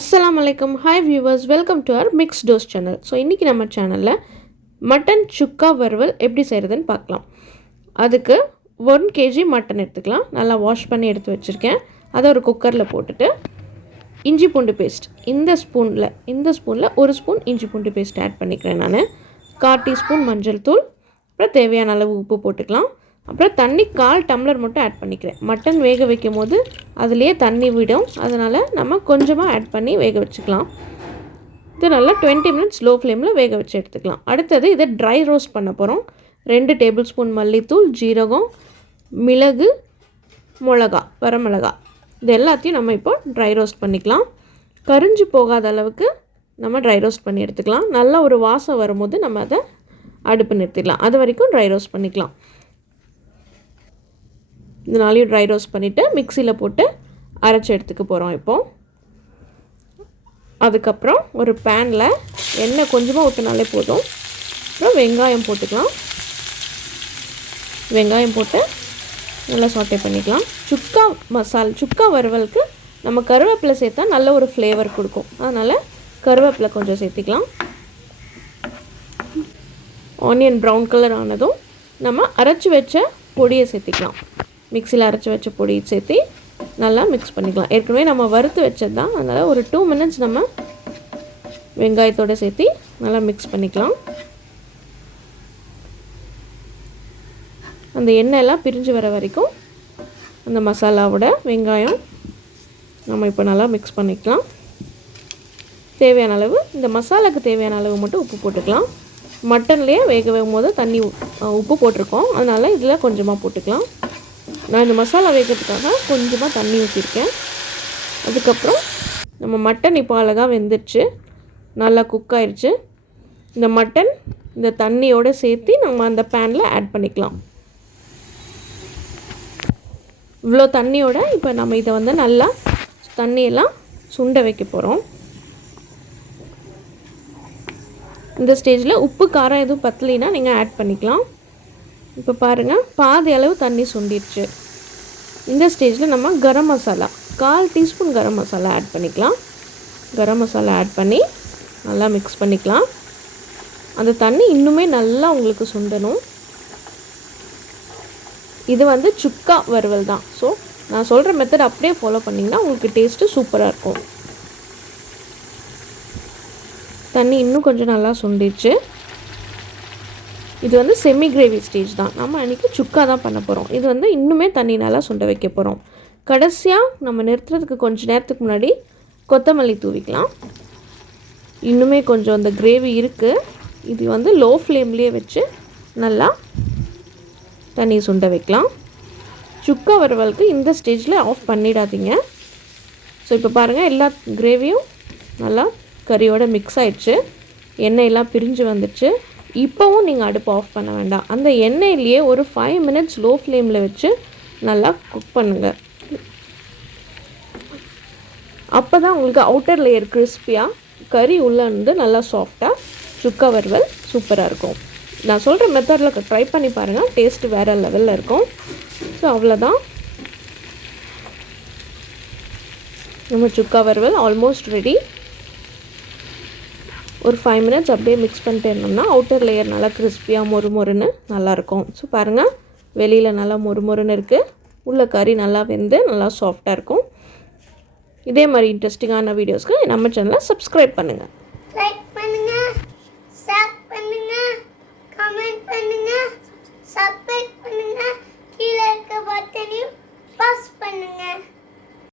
Assalamualaikum. Hi viewers, welcome to our mixeddose channel. So இன்னைக்கு நம்ம சேனல்ல மட்டன் சுக்கா வறுவல் எப்படி செய்யறதுன்னு பார்க்கலாம். அதுக்கு 1 kg மட்டன் எடுத்துக்கலாம். நல்லா வாஷ் பண்ணி எடுத்து வச்சிருக்கேன். அதை ஒரு குக்கர்ல போட்டுட்டு இஞ்சி பூண்டு பேஸ்ட் இந்த ஸ்பூன்ல ஒரு ஸ்பூன் இஞ்சி பூண்டு பேஸ்ட் ஆட் பண்ணிக்கிறேன் நான். 1/4 டீஸ்பூன் மஞ்சள் தூள், அப்புறம் தேவையான அளவு உப்பு போட்டுக்கலாம். அப்புறம் தண்ணி 1/4 டம்ளர் மட்டும் ஆட் பண்ணிக்கிறேன். மட்டன் வேக வைக்கும் போது அதுலேயே தண்ணி விடும், அதனால் நம்ம கொஞ்சமாக ஆட் பண்ணி வேக வச்சுக்கலாம். இது நல்லா 20 மினிட்ஸ் லோ ஃப்ளேமில் வேக வச்சு எடுத்துக்கலாம். அடுத்தது இதை ட்ரை ரோஸ்ட் பண்ண போகிறோம். 2 டேபிள் ஸ்பூன் மல்லித்தூள், ஜீரகம், மிளகு, மிளகா, வரமிளகா, இது எல்லாத்தையும் நம்ம இப்போ ட்ரை ரோஸ்ட் பண்ணிக்கலாம். கரிஞ்சு போகாத அளவுக்கு நம்ம ட்ரை ரோஸ்ட் பண்ணி எடுத்துக்கலாம். நல்லா ஒரு வாசம் வரும்போது நம்ம அதை அடுப்பு நிறுத்திடலாம். அது வரைக்கும் ட்ரை ரோஸ்ட் பண்ணிக்கலாம். இதனாலையும் ட்ரை ரோஸ்ட் பண்ணிவிட்டு மிக்சியில் போட்டு அரைச்சி எடுத்துக்க போகிறோம் இப்போது. அதுக்கப்புறம் ஒரு பேனில் எண்ணெய் கொஞ்சமாக ஊற்றினாலே போதும். அப்புறம் வெங்காயம் போட்டுக்கலாம். வெங்காயம் போட்டு நல்லா சாட்டே பண்ணிக்கலாம். சுக்கா வறுவலுக்கு நம்ம கருவேப்பிலை சேர்த்தா நல்ல ஒரு ஃப்ளேவர் கொடுக்கும், அதனால் கருவேப்பிலை கொஞ்சம் சேர்த்திக்கலாம். ஆனியன் ப்ரௌன் கலர் ஆனதும் நம்ம அரைச்சி வச்ச பொடியை சேர்த்திக்கலாம். மிக்சியில் அரைச்சி வச்ச பொடி சேர்த்து நல்லா மிக்ஸ் பண்ணிக்கலாம். ஏற்கனவே நம்ம வறுத்து வச்சது தான், அதனால் ஒரு 2 மினிட்ஸ் நம்ம வெங்காயத்தோடு சேர்த்து நல்லா மிக்ஸ் பண்ணிக்கலாம். அந்த எண்ணெயெல்லாம் பிரிஞ்சு வர வரைக்கும் அந்த மசாலாவோட வெங்காயம் நம்ம இப்போ நல்லா மிக்ஸ் பண்ணிக்கலாம். தேவையான அளவு, இந்த மசாலாவுக்கு தேவையான அளவு மட்டும் உப்பு போட்டுக்கலாம். மட்டன்லேயே வேக வைக்கும் போது தண்ணி உப்பு போட்டிருக்கோம், அதனால் இதில் கொஞ்சமாக போட்டுக்கலாம். நான் இந்த மசாலா வேகிறதுக்காக கொஞ்சமாக தண்ணி ஊற்றிருக்கேன். அதுக்கப்புறம் நம்ம மட்டன் இப்போ அழகாக வெந்துடுச்சு, நல்லா குக் ஆயிடுச்சு. இந்த மட்டன் இந்த தண்ணியோடு சேர்த்து நம்ம அந்த பேனில் ஆட் பண்ணிக்கலாம். இவ்வளோ தண்ணியோட இப்போ நம்ம இதை வந்து நல்லா தண்ணியெல்லாம் சுண்ட வைக்க போகிறோம். இந்த ஸ்டேஜில் உப்பு காரம் எதுவும் பத்தலைன்னா நீங்கள் ஆட் பண்ணிக்கலாம். இப்போ பாருங்கள், பாதி அளவு தண்ணி சுண்டிடுச்சு. இந்த ஸ்டேஜில் நம்ம கரம் மசாலா 1/4 டீஸ்பூன் கரம் மசாலா ஆட் பண்ணிக்கலாம். கரம் மசாலா ஆட் பண்ணி நல்லா மிக்ஸ் பண்ணிக்கலாம். அந்த தண்ணி இன்னுமே நல்லா உங்களுக்கு சுண்டணும். இது வந்து சுக்கா வறுவல் தான். ஸோ நான் சொல்கிற மெத்தட் அப்படியே ஃபாலோ பண்ணிங்கன்னா உங்களுக்கு டேஸ்ட்டு சூப்பராக இருக்கும். தண்ணி இன்னும் கொஞ்சம் நல்லா சுண்டிடுச்சு. இது வந்து செமி கிரேவி ஸ்டேஜ் தான். நம்ம அன்றைக்கி சுக்கா தான் பண்ண போகிறோம். இது வந்து இன்னுமே தண்ணி நல்லா சுண்ட வைக்க போகிறோம். கடைசியாக நம்ம நிறுத்துறதுக்கு கொஞ்சம் நேரத்துக்கு முன்னாடி கொத்தமல்லி தூவிக்கலாம். இன்னுமே கொஞ்சம் அந்த கிரேவி இருக்குது. இது வந்து லோ ஃப்ளேம்லேயே வச்சு நல்லா தண்ணி சுண்ட வைக்கலாம். சுக்கா வறுவலுக்கு இந்த ஸ்டேஜில் ஆஃப் பண்ணிடாதீங்க. ஸோ இப்போ பாருங்கள், எல்லா கிரேவியும் நல்லா கறியோட மிக்ஸ் ஆகிடுச்சு, எண்ணெயெல்லாம் பிரிஞ்சு வந்துடுச்சு. இப்போவும் நீங்கள் அடுப்பு ஆஃப் பண்ண வேண்டாம். அந்த எண்ணெயிலேயே ஒரு 5 மினிட்ஸ் லோ ஃப்ளேமில் வச்சு நல்லா குக் பண்ணுங்கள். அப்போ தான் உங்களுக்கு அவுட்டர் லேயர் கிறிஸ்பியாக, கறி உள்ளே வந்து நல்லா சாஃப்டாக சுக்கா வறுவல் சூப்பராக இருக்கும். நான் சொல்கிற மெத்தடில் ட்ரை பண்ணி பாருங்கள், டேஸ்ட்டு வேறு லெவலில் இருக்கும். ஸோ அவ்வளோதான், நம்ம சுக்கா வறுவல் ஆல்மோஸ்ட் ரெடி. ஒரு 5 மினிட்ஸ் அப்படியே மிக்ஸ் பண்ணிட்டு இருந்தோம்னா அவுட்டர் லேயர் நல்லா கிறிஸ்பியாக மொறுமொறுன்னு நல்லாயிருக்கும். ஸோ பாருங்கள், வெளியில் நல்லா மொறுமொறுன்னு இருக்குது, உள்ள கறி நல்லா வெந்து நல்லா சாஃப்டாக இருக்கும். இதே மாதிரி இன்ட்ரெஸ்டிங்கான வீடியோஸ்க்கு நம்ம சேனலை சப்ஸ்கிரைப் பண்ணுங்கள்.